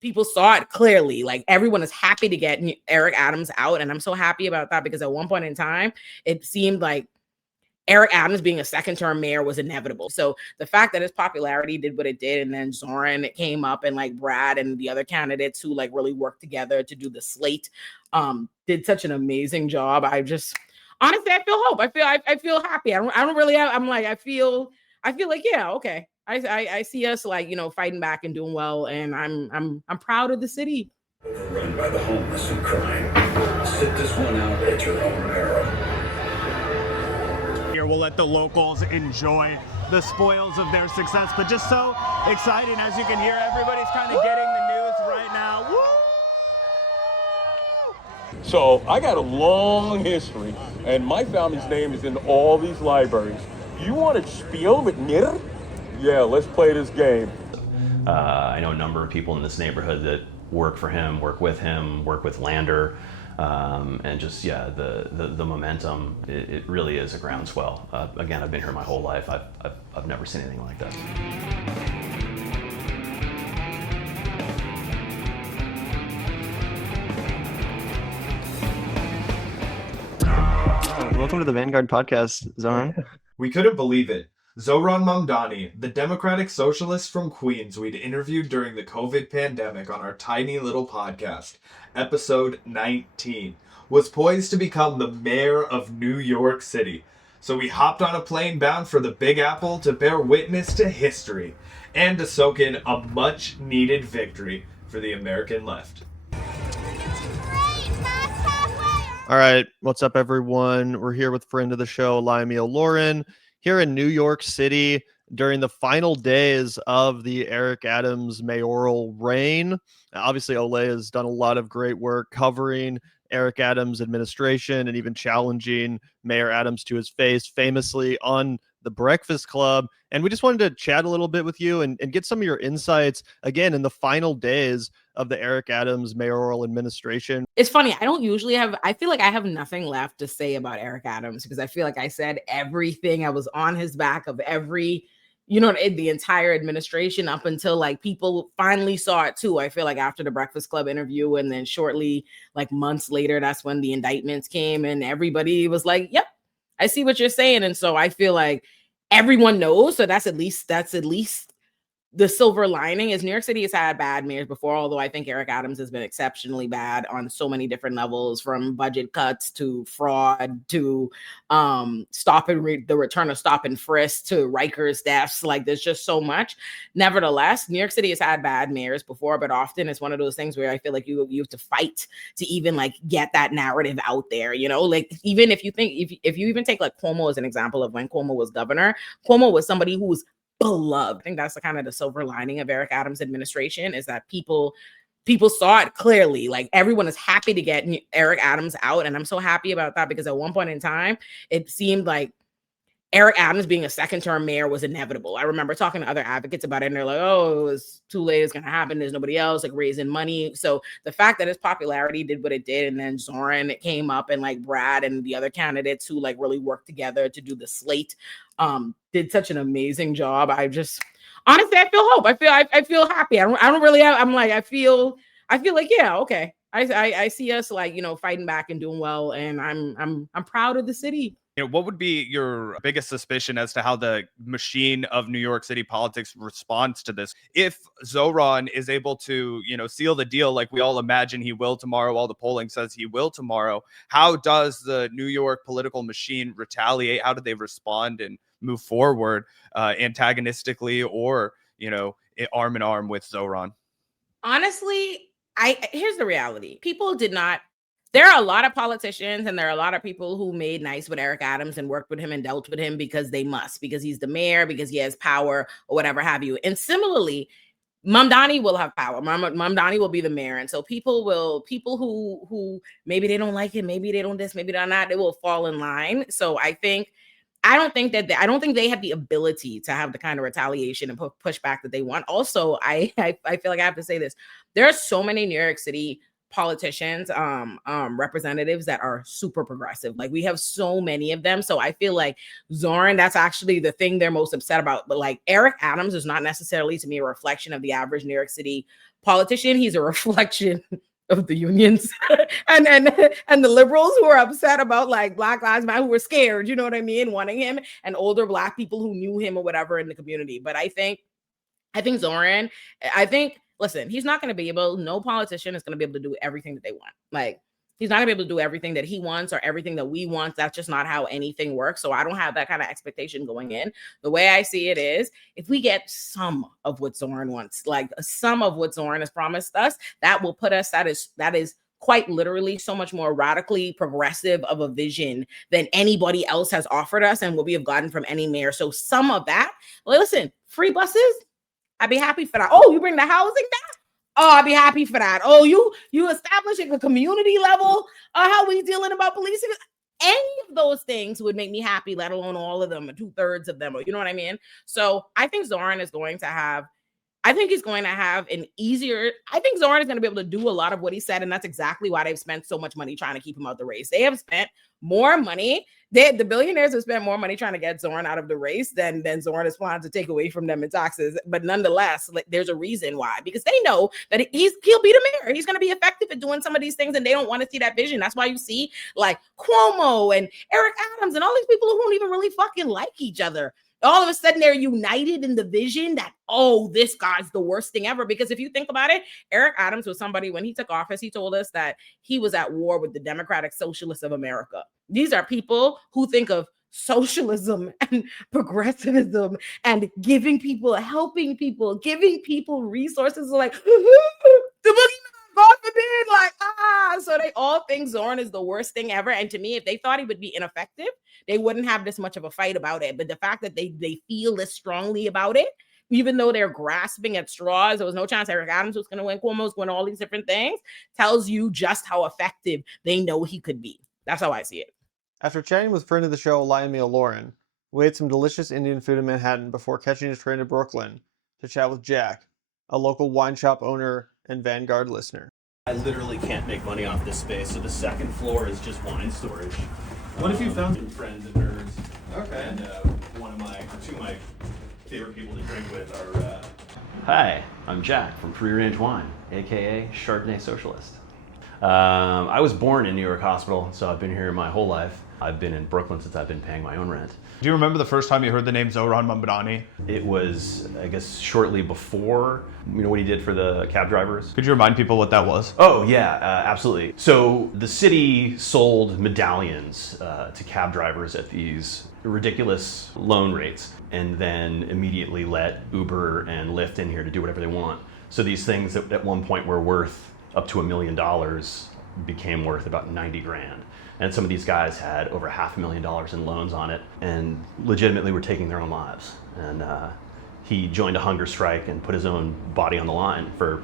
people saw it clearly. Like everyone is happy to get Eric Adams out. And I'm so happy about that because at one point in time, it seemed like Eric Adams being a second-term mayor was inevitable. So the fact that his popularity did what it did, and then Zohran came up, and like Brad and the other candidates who like really worked together to do the slate, did such an amazing job. I just honestly, I feel hope. I feel happy. I don't really have, I'm like, I feel like, yeah, okay. I see us like, fighting back and doing well, and I'm proud of the city. Overrun by the homeless and crime. Sit this one out at your own peril. Here we'll let the locals enjoy the spoils of their success, but just so exciting, as you can hear, everybody's kind of getting the news right now. Woo! So I got a long history, and my family's name is in all these libraries. You want to spiel with mir? Yeah, let's play this game. I know a number of people in this neighborhood that work for him, work with Lander, and just, yeah, the momentum, it really is a groundswell. Again, I've been here my whole life. I've never seen anything like this. Welcome to the Vanguard podcast, Zohran. We couldn't believe it. Zohran Mamdani, the Democratic Socialist from Queens we'd interviewed during the COVID pandemic on our tiny little podcast, episode 19, was poised to become the mayor of New York City. So we hopped on a plane bound for the Big Apple to bear witness to history and to soak in a much-needed victory for the American left. All right, what's up, everyone? We're here with friend of the show, Lymeo Lauren, here in New York City during the final days of the Eric Adams mayoral reign. Obviously, Olay has done a lot of great work covering Eric Adams' administration and even challenging Mayor Adams to his face, famously on The Breakfast Club. And we just wanted to chat a little bit with you and get some of your insights, again, in the final days of the Eric Adams mayoral administration. It's funny. I feel like I have nothing left to say about Eric Adams because I feel like I said everything. I was on his back of every, the entire administration up until like people finally saw it too. I feel like after the Breakfast Club interview, and then shortly, like months later, that's when the indictments came and everybody was like, yep, I see what you're saying. And so I feel like everyone knows. So that's at least the silver lining is New York City has had bad mayors before, although I think Eric Adams has been exceptionally bad on so many different levels, from budget cuts to fraud to the return of stop and frisk to Rikers deaths. Like there's just so much. Nevertheless, New York City has had bad mayors before, but often it's one of those things where I feel like you have to fight to even like get that narrative out there. Like even if you even take like Cuomo as an example of when Cuomo was governor, Cuomo was somebody who was beloved. I think that's the kind of the silver lining of Eric Adams' administration is that people saw it clearly. Like everyone is happy to get Eric Adams out. And I'm so happy about that because at one point in time, it seemed like Eric Adams being a second-term mayor was inevitable. I remember talking to other advocates about it, and they're like, oh, it was too late. It's going to happen. There's nobody else like raising money. So the fact that his popularity did what it did, and then Zohran came up, and like Brad and the other candidates who like really worked together to do the slate, did such an amazing job. I just, honestly, I feel hope. I feel happy. I don't really have, I'm like, I feel like, yeah, okay. I see us like, fighting back and doing well, and I'm proud of the city. What would be your biggest suspicion as to how the machine of New York City politics responds to this? If Zohran is able to, seal the deal like we all imagine he will tomorrow, all the polling says he will tomorrow, how does the New York political machine retaliate? How do they respond and move forward antagonistically or, arm in arm with Zohran? Honestly, here's the reality. There are a lot of politicians and there are a lot of people who made nice with Eric Adams and worked with him and dealt with him because they must, because he's the mayor, because he has power or whatever have you. And similarly, Mamdani will have power. Mamdani will be the mayor. And so people who maybe they don't like him, maybe they don't this, maybe they're not, they will fall in line. So I don't think they have the ability to have the kind of retaliation and pushback that they want. Also, I feel like I have to say this. There are so many New York City politicians, representatives that are super progressive. Like we have so many of them. So I feel like Zohran, that's actually the thing they're most upset about. But like Eric Adams is not necessarily to me a reflection of the average New York City politician. He's a reflection of the unions and the liberals who are upset about like Black Lives Matter, who were scared, you know what I mean, wanting him, and older Black people who knew him or whatever in the community. But I think Zohran, listen, he's not going to be able, no politician is going to be able to do everything that they want. Like, he's not gonna be able to do everything that he wants or everything that we want. That's just not how anything works. So I don't have that kind of expectation going in. The way I see it is, if we get some of what Zohran wants, like some of what Zohran has promised us, that will put us, that is quite literally so much more radically progressive of a vision than anybody else has offered us and what we have gotten from any mayor. So some of that, listen, free buses, I'd be happy for that. Oh, you bring the housing back? Oh, I'd be happy for that. Oh, you establishing a community level, how we dealing about policing? Any of those things would make me happy, let alone all of them, or 2/3 of them, or you know what I mean? So I think Zohran is going to have, he's going to have an easier, I think Zohran is going to be able to do a lot of what he said, and that's exactly why they've spent so much money trying to keep him out the race. They have spent more money. The billionaires have spent more money trying to get Zohran out of the race than Zohran is planning to take away from them in taxes. But nonetheless, like, there's a reason why, because they know that he'll be the mayor. He's going to be effective at doing some of these things, and they don't want to see that vision. That's why you see like Cuomo and Eric Adams and all these people who don't even really fucking like each other. All of a sudden, they're united in the vision that, oh, this guy's the worst thing ever. Because if you think about it, Eric Adams was somebody, when he took office, he told us that he was at war with the Democratic Socialists of America. These are people who think of socialism and progressivism and giving people, helping people, giving people resources, like the boogeyman, God forbid, like, so they all think Zohran is the worst thing ever. And to me, if they thought he would be ineffective, they wouldn't have this much of a fight about it. But the fact that they feel this strongly about it, even though they're grasping at straws, there was no chance Eric Adams was going to win, Cuomo was going to, all these different things, tells you just how effective they know he could be. That's how I see it. After chatting with friend of the show, Lauren, we ate some delicious Indian food in Manhattan before catching a train to Brooklyn to chat with Jack, a local wine shop owner and Vanguard listener. I literally can't make money off this space, so the second floor is just wine storage. What have you found? Friends and nerds. Okay. And two of my favorite people to drink with are... Hi, I'm Jack from Free Range Wine, aka Chardonnay Socialist. I was born in New York Hospital, so I've been here my whole life. I've been in Brooklyn since I've been paying my own rent. Do you remember the first time you heard the name Zohran Mamdani? It was, I guess, shortly before, what he did for the cab drivers. Could you remind people what that was? Oh, yeah, absolutely. So the city sold medallions to cab drivers at these ridiculous loan rates, and then immediately let Uber and Lyft in here to do whatever they want. So these things that at one point were worth up to $1 million became worth about 90 grand. And some of these guys had over $500,000 in loans on it and legitimately were taking their own lives. And he joined a hunger strike and put his own body on the line for,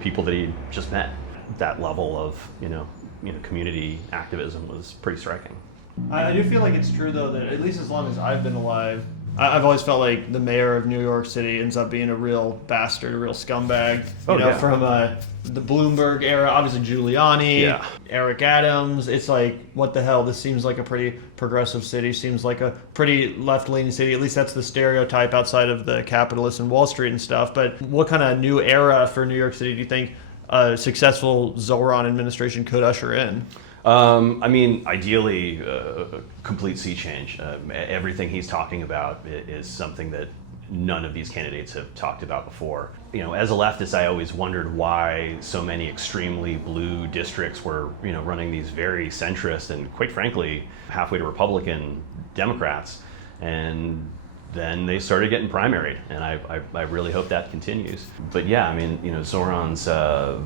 people that he just met. That level of, community activism was pretty striking. I do feel like it's true, though, that at least as long as I've been alive, I've always felt like the mayor of New York City ends up being a real bastard, a real scumbag. From the Bloomberg era, obviously Giuliani, Eric Adams. It's like, what the hell? This seems like a pretty progressive city. Seems like a pretty left-leaning city. At least that's the stereotype outside of the capitalists and Wall Street and stuff. But what kind of new era for New York City do you think a successful Zohran administration could usher in? Ideally, a complete sea change. Everything he's talking about is something that none of these candidates have talked about before. As a leftist, I always wondered why so many extremely blue districts were, running these very centrist and, quite frankly, halfway to Republican Democrats. And then they started getting primaried, and I really hope that continues. But yeah, Zohran's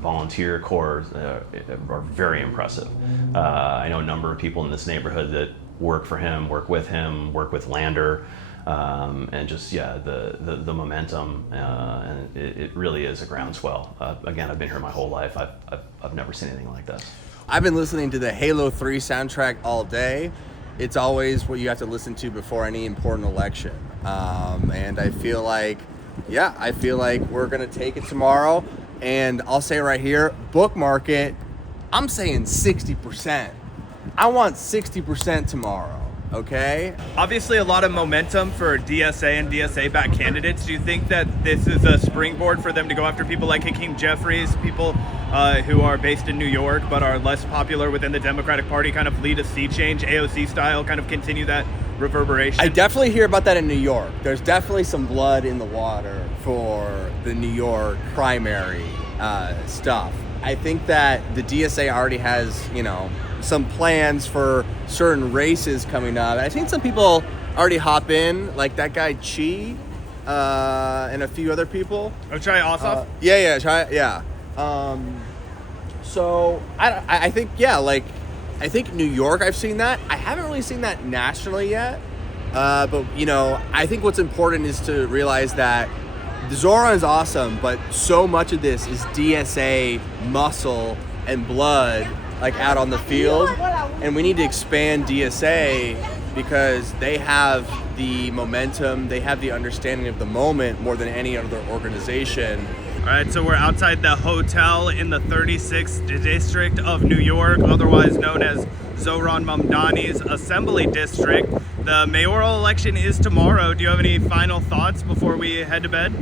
volunteer corps are very impressive. I know a number of people in this neighborhood that work for him, work with Lander, and just, the momentum, and it really is a groundswell. Again, I've been here my whole life. I've never seen anything like this. I've been listening to the Halo 3 soundtrack all day. It's always what you have to listen to before any important election. And I feel like we're going to take it tomorrow. And I'll say right here, bookmark it. I'm saying 60%. I want 60% tomorrow. okay? Obviously, a lot of momentum for DSA and DSA-backed candidates. Do you think that this is a springboard for them to go after people like Hakeem Jeffries, people who are based in New York but are less popular within the Democratic Party, kind of lead a sea change, AOC style, kind of continue that reverberation? I definitely hear about that in New York. There's definitely some blood in the water for the New York primary stuff. I think that the DSA already has, some plans for certain races coming up. And I think some people already hop in, like that guy Chi, and a few other people. Oh, Chai Ossoff? Yeah. So I think, I think New York, I've seen that. I haven't really seen that nationally yet. But I think what's important is to realize that Zohran is awesome, but so much of this is DSA muscle and blood, like out on the field, and we need to expand DSA because they have the momentum, they have the understanding of the moment more than any other organization. All right, so we're outside the hotel in the 36th district of New York, otherwise known as Zohran Mamdani's Assembly District. The mayoral election is tomorrow. Do you have any final thoughts before we head to bed?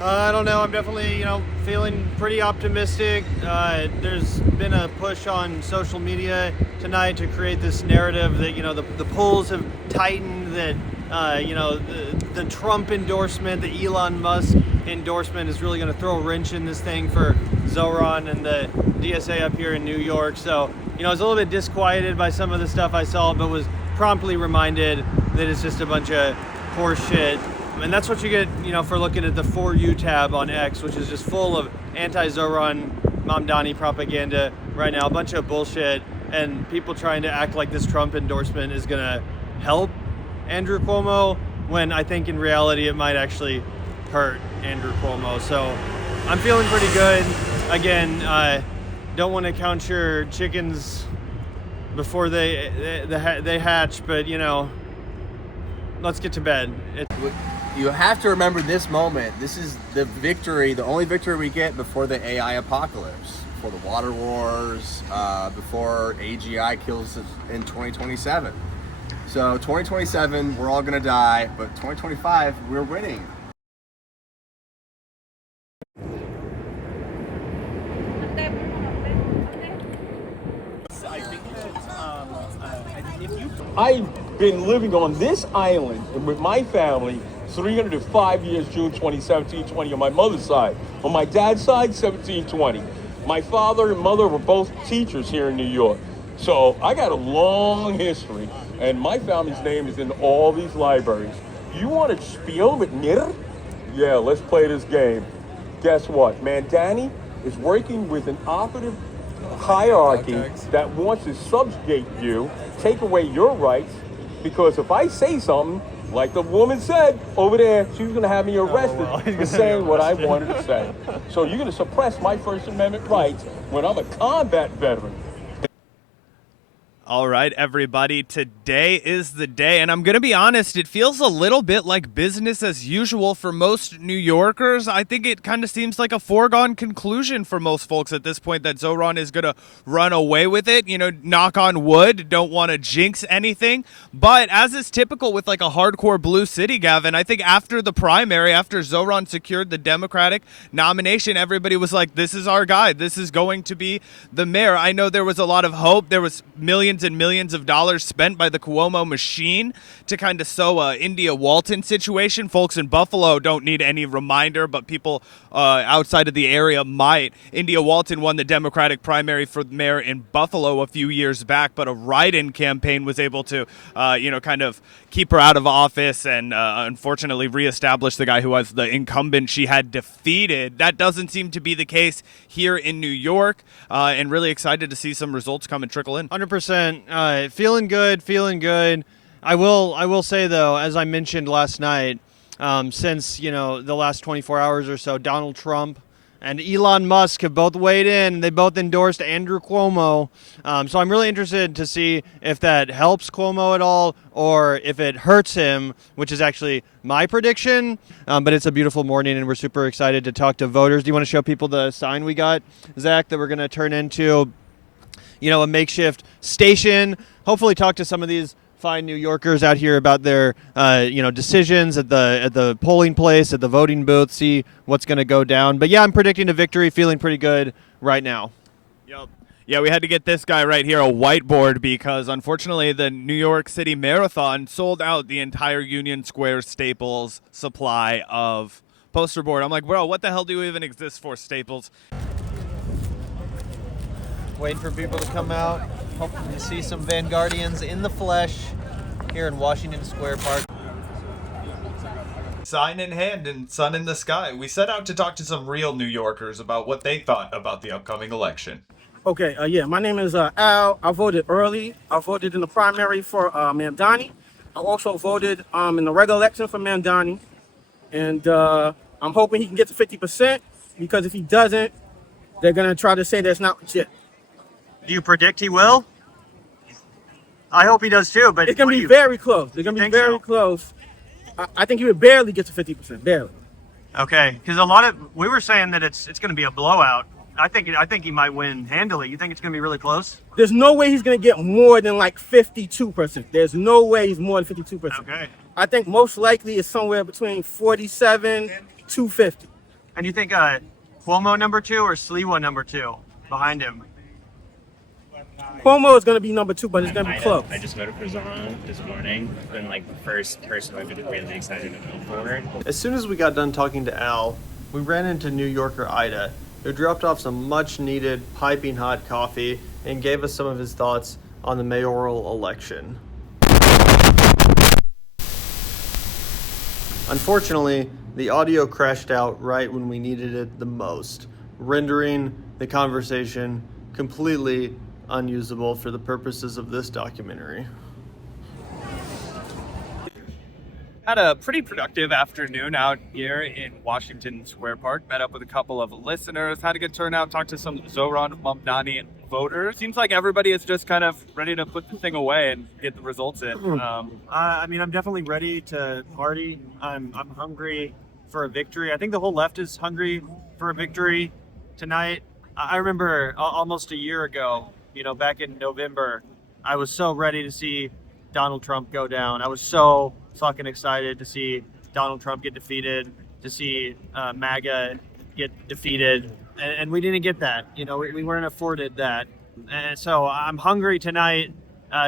I don't know. I'm definitely, feeling pretty optimistic. There's been a push on social media tonight to create this narrative that, the polls have tightened, that, the Trump endorsement, the Elon Musk endorsement is really going to throw a wrench in this thing for Zohran and the DSA up here in New York. So, I was a little bit disquieted by some of the stuff I saw, but was promptly reminded that it's just a bunch of horse shit. And that's what you get, for looking at the For You tab on X, which is just full of anti-Zohran Mamdani propaganda right now. A bunch of bullshit and people trying to act like this Trump endorsement is going to help Andrew Cuomo, when I think in reality it might actually hurt Andrew Cuomo. So I'm feeling pretty good. Again, don't want to count your chickens before they hatch, but, let's get to bed. You have to remember this moment. This is the victory, the only victory we get before the AI apocalypse, before the water wars, before AGI kills us in 2027. So 2027, we're all gonna die, but 2025, we're winning. I've been living on this island and with my family 305 years, June 20, 1720 on my mother's side. On my dad's side, 1720. My father and mother were both teachers here in New York. So I got a long history, and my family's name is in all these libraries. You want to spiel with mir? Yeah, let's play this game. Guess what? Mamdani is working with an operative hierarchy that wants to subjugate you, take away your rights, because if I say something, like the woman said over there, she was going to have me arrested for saying what I wanted to say. So you're going to suppress my First Amendment rights when I'm a combat veteran. All right, everybody, today is the day, and I'm going to be honest, it feels a little bit like business as usual for most New Yorkers. I think it kind of seems like a foregone conclusion for most folks at this point that Zohran is going to run away with it. Knock on wood, don't want to jinx anything. But as is typical with like a hardcore blue city, Gavin, I think after the primary, after Zohran secured the Democratic nomination, everybody was like, this is our guy. This is going to be the mayor. I know there was a lot of hope. There was millions and millions of dollars spent by the Cuomo machine to kind of sow a India Walton situation. Folks in Buffalo don't need any reminder, but people outside of the area might. India Walton won the Democratic primary for mayor in Buffalo a few years back, but a write-in campaign was able to, kind of keep her out of office and unfortunately reestablish the guy who was the incumbent she had defeated. That doesn't seem to be the case here in New York, and really excited to see some results come and trickle in. 100%. Feeling good. I will say though, as I mentioned last night, since the last 24 hours or so, Donald Trump and Elon Musk have both weighed in. They both endorsed Andrew Cuomo. So I'm really interested to see if that helps Cuomo at all or if it hurts him, which is actually my prediction. But it's a beautiful morning and we're super excited to talk to voters. Do you want to show people the sign we got, Zach, that we're going to turn into a makeshift station? Hopefully talk to some of these fine New Yorkers out here about their decisions at the polling place, at the voting booth, see what's going to go down. But yeah, I'm predicting a victory, feeling pretty good right now. Yep. Yeah, we had to get this guy right here a whiteboard because unfortunately the New York City Marathon sold out the entire Union Square Staples supply of poster board. I'm like, bro, what the hell do you even exist for, Staples? Waiting for people to come out, hoping to see some Vanguardians in the flesh here in Washington Square Park. Sign in hand and sun in the sky, we set out to talk to some real New Yorkers about what they thought about the upcoming election. Okay, my name is Al. I voted early. I voted in the primary for Mamdani. I also voted in the regular election for Mamdani. And I'm hoping he can get to 50% because if he doesn't, they're going to try to say that's not legit. Do you predict he will? I hope he does too, but it's going to be very close. They're going to be very close. I think he would barely get to 50%, barely. Okay, because we were saying that it's going to be a blowout. I think he might win handily. You think it's going to be really close? There's no way he's going to get more than like 52%. There's no way he's more than 52%. Okay. I think most likely it's somewhere between 47 to 50. And you think Cuomo number 2 or Sliwa number 2 behind him? Cuomo is going to be number 2, but it's going to be close. I just voted for Zohran this morning. It's been like the first person I've been really excited to vote for. As soon as we got done talking to Al, we ran into New Yorker Ida, who dropped off some much-needed piping hot coffee and gave us some of his thoughts on the mayoral election. Unfortunately, the audio crashed out right when we needed it the most, rendering the conversation completely unusable for the purposes of this documentary. Had a pretty productive afternoon out here in Washington Square Park. Met up with a couple of listeners, had a good turnout, talked to some Zohran Mamdani voters. Seems like everybody is just kind of ready to put the thing away and get the results in. I mean, I'm definitely ready to party. I'm hungry for a victory. I think the whole left is hungry for a victory tonight. I remember almost a year ago, back in November, I was so ready to see Donald Trump go down. I was so fucking excited to see Donald Trump get defeated, to see MAGA get defeated, and we didn't get that. We weren't afforded that. And so I'm hungry tonight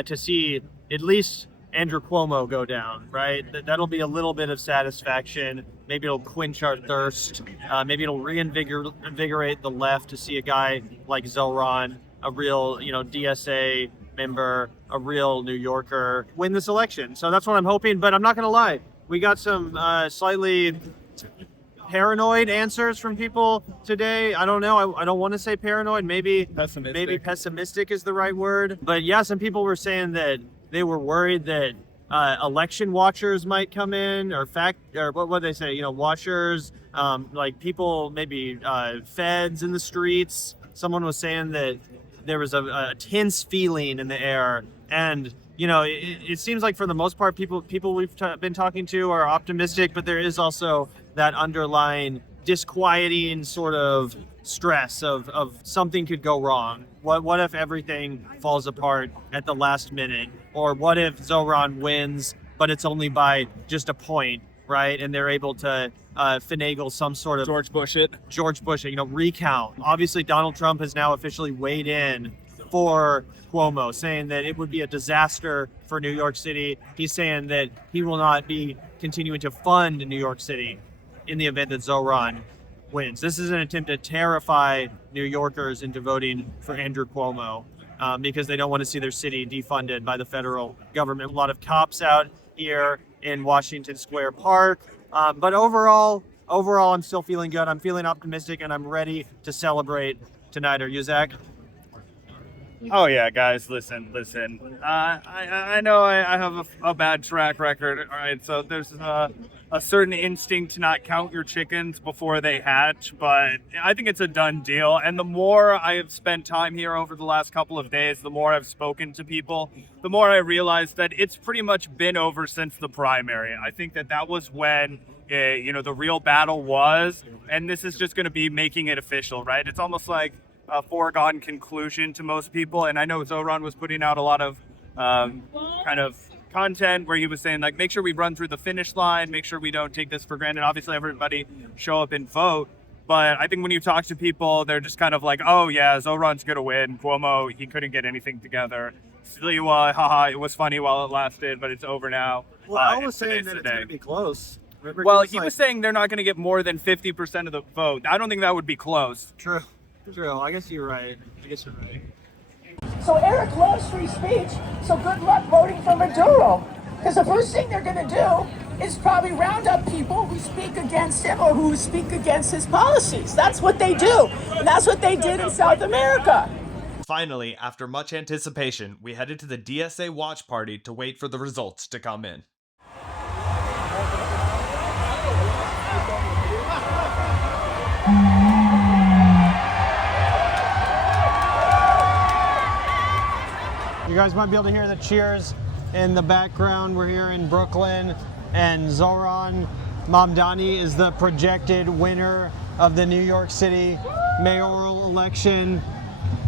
to see at least Andrew Cuomo go down, right? That'll be a little bit of satisfaction. Maybe it'll quench our thirst. Maybe it'll reinvigorate the left to see a guy like Zohran, a real, DSA member, a real New Yorker, win this election. So that's what I'm hoping, but I'm not going to lie. We got some slightly paranoid answers from people today. I don't know. I don't want to say paranoid. Maybe pessimistic is the right word. But yeah, some people were saying that they were worried that election watchers might come in, or what they say, watchers, like people, maybe feds in the streets. Someone was saying that there was a tense feeling in the air, and it seems like for the most part people we've been talking to are optimistic, but there is also that underlying disquieting sort of stress of something could go wrong. What if everything falls apart at the last minute? Or what if Zohran wins, but it's only by just a point, right? And they're able to finagle some sort of George Bush it, recount. Obviously, Donald Trump has now officially weighed in for Cuomo, saying that it would be a disaster for New York City. He's saying that he will not be continuing to fund New York City in the event that Zohran wins. This is an attempt to terrify New Yorkers into voting for Andrew Cuomo because they don't want to see their city defunded by the federal government. A lot of cops out here in Washington Square Park. But overall, I'm still feeling good. I'm feeling optimistic, and I'm ready to celebrate tonight. Are you, Zach? Oh yeah, guys, listen. I know I have a bad track record. All right, so there's a certain instinct to not count your chickens before they hatch, but I think it's a done deal. And the more I have spent time here over the last couple of days, the more I've spoken to people, the more I realize that it's pretty much been over since the primary. I think that was when the real battle was, and this is just going to be making it official, right? It's almost like a foregone conclusion to most people, and I know Zohran was putting out a lot of kind of content where he was saying, like, make sure we run through the finish line, make sure we don't take this for granted. Obviously, everybody show up and vote. But I think when you talk to people, they're just kind of like, oh, yeah, Zohran's going to win. Cuomo, he couldn't get anything together. Sliwa, haha, it was funny while it lasted, but it's over now. Well, I was saying that it's going to be close. Remember, Well, he was saying they're not going to get more than 50% of the vote. I don't think that would be close. True. I guess you're right. So Eric loves free speech, so good luck voting for Maduro. Because the first thing they're going to do is probably round up people who speak against him or who speak against his policies. That's what they do. And that's what they did in South America. Finally, after much anticipation, we headed to the DSA watch party to wait for the results to come in. You guys might be able to hear the cheers in the background. We're here in Brooklyn, and Zohran Mamdani is the projected winner of the New York City mayoral election.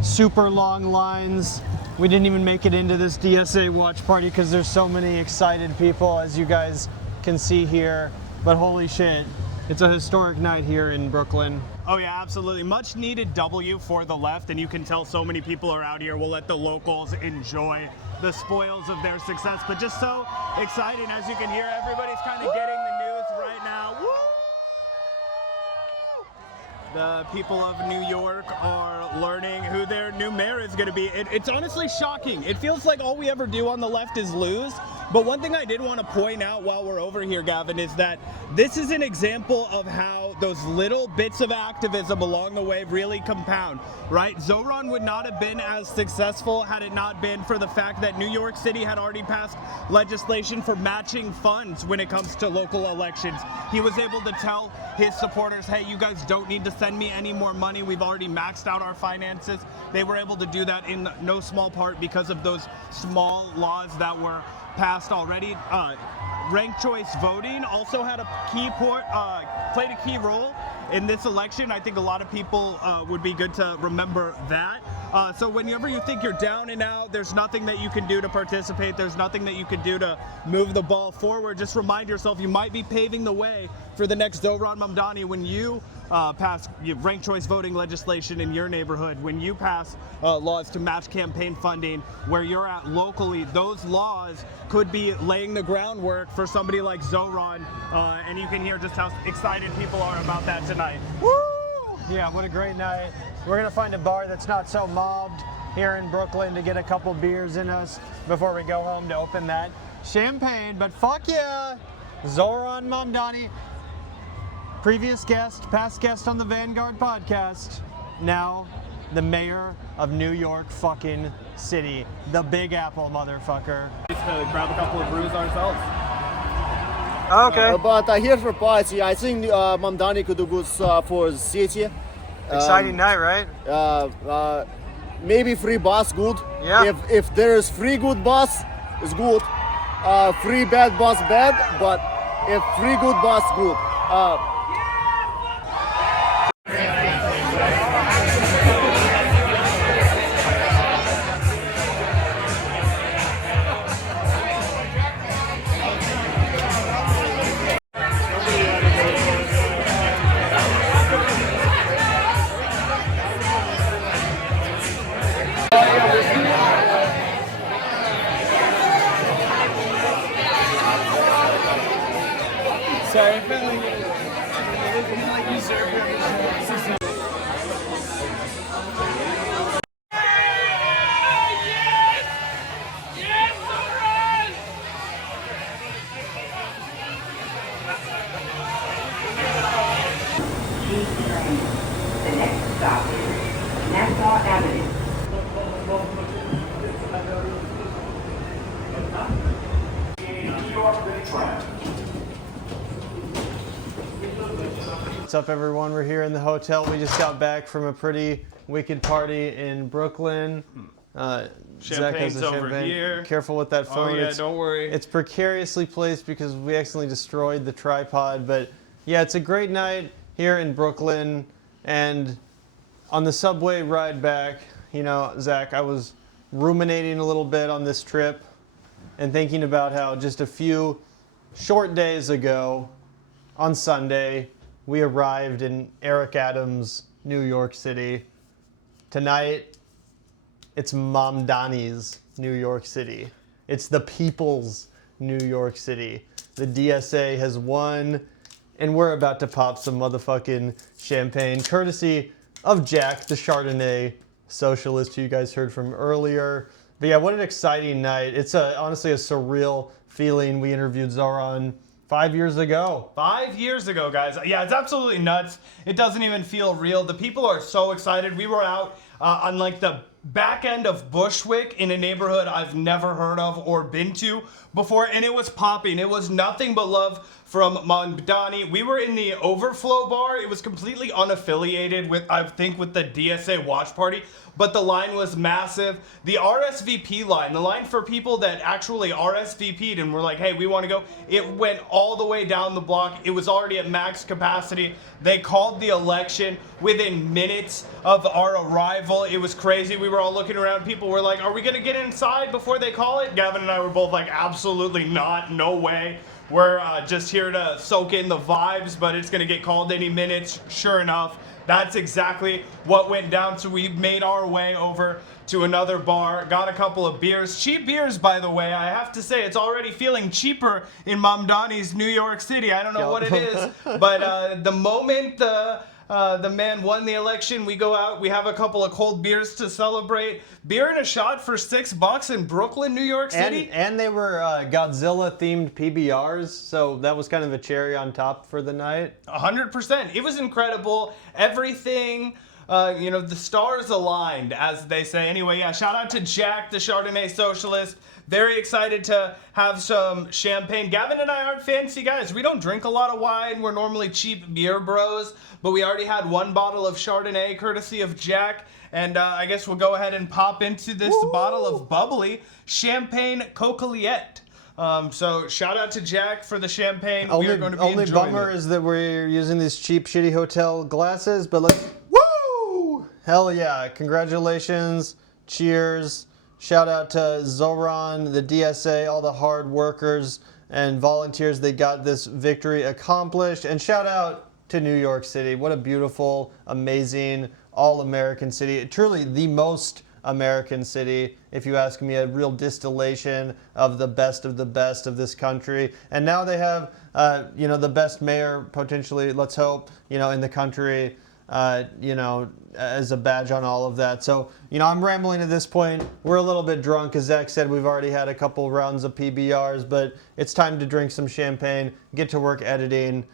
Super long lines. We didn't even make it into this DSA watch party because there's so many excited people, as you guys can see here. But holy shit, it's a historic night here in Brooklyn. Oh yeah, absolutely. Much needed W for the left, and you can tell so many people are out here. We'll let the locals enjoy the spoils of their success, but just so exciting. As you can hear, everybody's kind of getting the news right now. Woo! The people of New York are learning who their new mayor is going to be. It's honestly shocking. It feels like all we ever do on the left is lose. But one thing I did want to point out while we're over here, Gavin, is that this is an example of how those little bits of activism along the way really compound, right? Zohran would not have been as successful had it not been for the fact that New York City had already passed legislation for matching funds when it comes to local elections. He was able to tell his supporters, hey, you guys don't need to send me any more money. We've already maxed out our finances. They were able to do that in no small part because of those small laws that were passed already. Ranked choice voting also had a played a key role in this election. I think a lot of people would be good to remember that. So whenever you think you're down and out, there's nothing that you can do to participate. There's nothing that you can do to move the ball forward. Just remind yourself you might be paving the way for the next Zohran Mamdani when you pass ranked choice voting legislation in your neighborhood, when you pass laws to match campaign funding where you're at locally. Those laws could be laying the groundwork for somebody like Zohran, and you can hear just how excited people are about that tonight. Woo! Yeah, what a great night. We're gonna find a bar that's not so mobbed here in Brooklyn to get a couple beers in us before we go home to open that champagne. But fuck yeah, Zohran Mamdani, previous guest, past guest on the Vanguard podcast, now the mayor of New York fucking City, the Big Apple, motherfucker. Just to grab a couple of brews ourselves. Okay. But here's for party. I think Mamdani could do good for the city. Exciting night, right? Maybe free bus, good. Yeah. If there is free good bus, it's good. Free bad bus, bad. But if free good bus, good. Sorry, I felt like you served your The next stop is Nassau Avenue. What's up, everyone? We're here in the hotel. We just got back from a pretty wicked party in Brooklyn. Zach has the over champagne. here. Careful with that phone. Oh yeah, don't worry. It's precariously placed because we accidentally destroyed the tripod. But yeah, it's a great night here in Brooklyn. And on the subway ride back, you know, Zach, I was ruminating a little bit on this trip. and thinking about how just a few short days ago, on Sunday, we arrived in Eric Adams, New York City. Tonight, it's Mamdani's New York City. It's the people's New York City. The DSA has won, and we're about to pop some motherfucking champagne, courtesy of Jack, the Chardonnay socialist who you guys heard from earlier. But yeah, what an exciting night. It's honestly a surreal feeling. We interviewed Zohran 5 years ago. 5 years ago, guys. Yeah, it's absolutely nuts. It doesn't even feel real. The people are so excited. We were out on like the back end of Bushwick in a neighborhood I've never heard of or been to before, and it was popping. It was nothing but love from Mamdani. We were in the Overflow bar. It was completely unaffiliated with, I think, with the DSA watch party, but the line was massive. The RSVP line, the line for people that actually RSVP'd and were like, hey, we want to go, it went all the way down the block. It was already at max capacity. They called the election within minutes of our arrival. It was crazy. We were all looking around. People were like, are we going to get inside before they call it? Gavin and I were both like, absolutely not. No way. We're just here to soak in the vibes, but it's going to get called any minute. Sure enough, that's exactly what went down. So we made our way over to another bar, got a couple of beers. Cheap beers, by the way. I have to say, it's already feeling cheaper in Mamdani's New York City. I don't know what it is, but the moment the man won the election, we go out, we have a couple of cold beers to celebrate. Beer and a shot for $6 in Brooklyn, New York City. And they were Godzilla-themed PBRs, so that was kind of a cherry on top for the night. 100%. It was incredible. Everything, the stars aligned, as they say. Anyway, yeah, shout out to Jack, the Chardonnay socialist. Very excited to have some champagne. Gavin and I aren't fancy guys. We don't drink a lot of wine. We're normally cheap beer bros, but we already had one bottle of Chardonnay courtesy of Jack. And I guess we'll go ahead and pop into this bottle of bubbly champagne coquillette. So shout out to Jack for the champagne. We are going to be only enjoying bummer it. is that we're using these cheap, shitty hotel glasses, but let's, woo! Hell yeah, congratulations, cheers. Shout out to Zohran, the DSA, all the hard workers and volunteers that got this victory accomplished. And shout out to New York City. What a beautiful, amazing, all-American city. Truly the most American city, if you ask me, a real distillation of the best of this country. And now they have, the best mayor, potentially, let's hope, in the country, as a badge on all of that. So, I'm rambling at this point. We're a little bit drunk. As Zach said, we've already had a couple rounds of PBRs, but it's time to drink some champagne, get to work editing.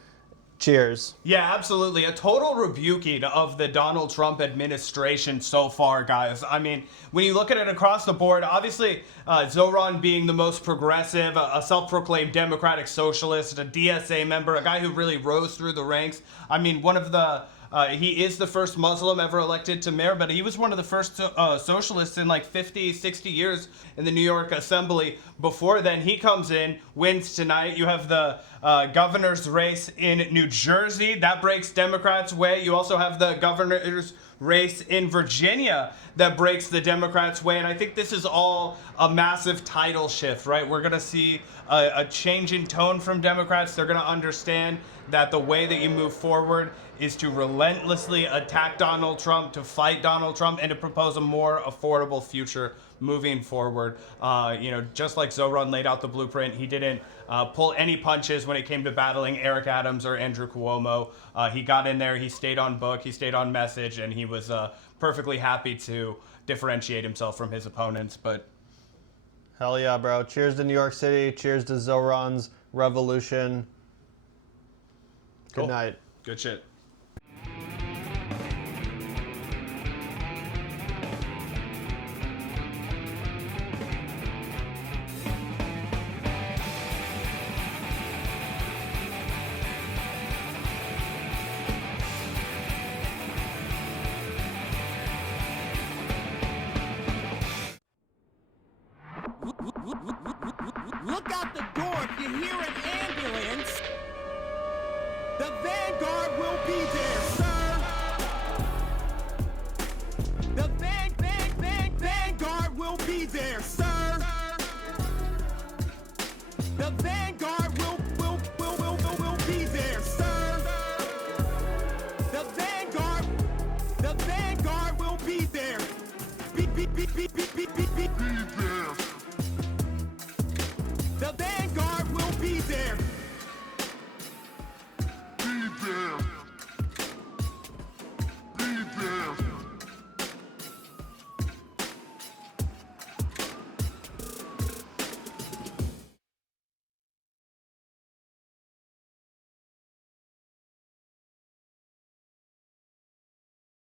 Cheers. Yeah, absolutely. A total rebuking of the Donald Trump administration so far, guys. I mean, when you look at it across the board, obviously, Zohran being the most progressive, a self-proclaimed democratic socialist, a DSA member, a guy who really rose through the ranks. I mean, he is the first Muslim ever elected to mayor, but he was one of the first socialists in like 50, 60 years in the New York Assembly. Before then, he comes in, wins tonight. You have the governor's race in New Jersey. That breaks Democrats' way. You also have the governor's race in Virginia that breaks the Democrats' way. And I think this is all a massive tidal shift, right? We're going to see a change in tone from Democrats. They're going to understand that the way that you move forward is to relentlessly attack Donald Trump, to fight Donald Trump, and to propose a more affordable future moving forward. Just like Zohran laid out the blueprint, he didn't pull any punches when it came to battling Eric Adams or Andrew Cuomo. He got in there, he stayed on book, he stayed on message, and he was perfectly happy to differentiate himself from his opponents. But hell yeah, bro. Cheers to New York City. Cheers to Zohran's revolution. Good night. Good shit. Look out the door if you hear an ambulance. The Vanguard will be there, sir. The Vanguard will be there, sir. The Vanguard will be there.